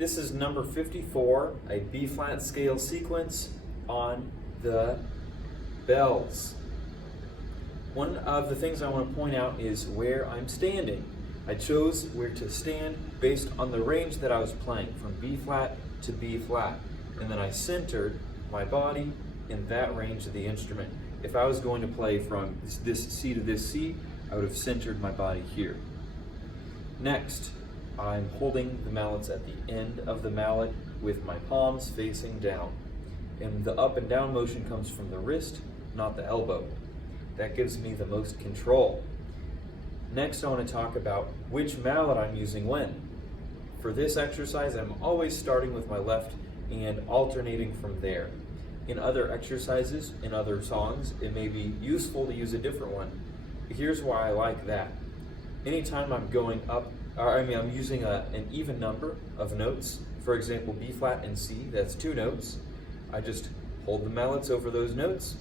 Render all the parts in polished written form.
This is number 54, a B-flat scale sequence on the bells. One of the things I want to point out is where I'm standing. I chose where to stand based on the range that I was playing, from B-flat to B-flat. And then I centered my body in that range of the instrument. If I was going to play from this C to this C, I would have centered my body here. Next, I'm holding the mallets at the end of the mallet with my palms facing down. And the up and down motion comes from the wrist, not the elbow. That gives me the most control. Next, I want to talk about which mallet I'm using when. For this exercise, I'm always starting with my left and alternating from there. In other exercises, in other songs, it may be useful to use a different one. Here's why I like that. Anytime I'm going up, I'm using an even number of notes, for example, B flat and C, that's 2 notes. I just hold the mallets over those notes.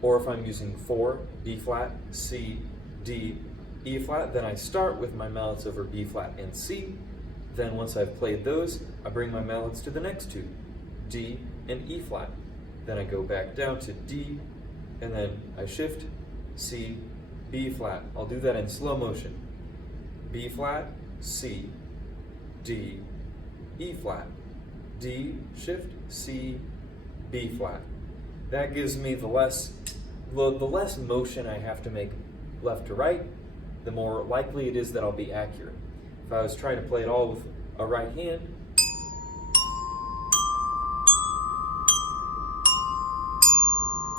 Or if I'm using 4, B flat, C, D, E flat, then I start with my mallets over B flat and C. Then once I've played those, I bring my mallets to the next 2, D and E flat. Then I go back down to D, and then I shift, C, B flat. I'll do that in slow motion. B flat, C, D, E flat, D, shift, C, B flat. That gives me the less motion I have to make left to right, the more likely it is that I'll be accurate. If I was trying to play it all with a right hand,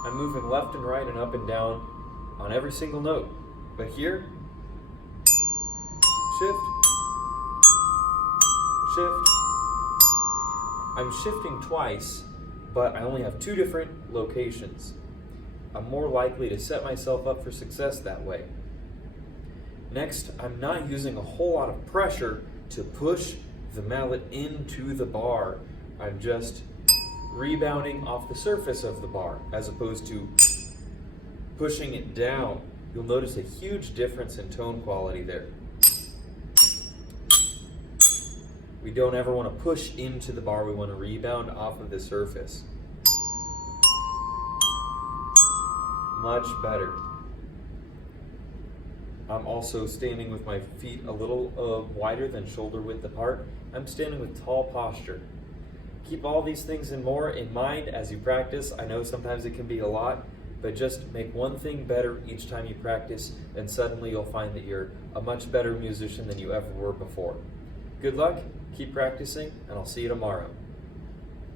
I'm moving left and right and up and down on every single note. But here, shift, shift. I'm shifting twice, but I only have 2 different locations. I'm more likely to set myself up for success that way. Next, I'm not using a whole lot of pressure to push the mallet into the bar. I'm just rebounding off the surface of the bar as opposed to pushing it down. You'll notice a huge difference in tone quality there. We don't ever want to push into the bar, we want to rebound off of the surface. Much better. I'm also standing with my feet a little wider than shoulder width apart. I'm standing with tall posture. Keep all these things and more in mind as you practice. I know sometimes it can be a lot, but just make one thing better each time you practice, and suddenly you'll find that you're a much better musician than you ever were before. Good luck, keep practicing, and I'll see you tomorrow.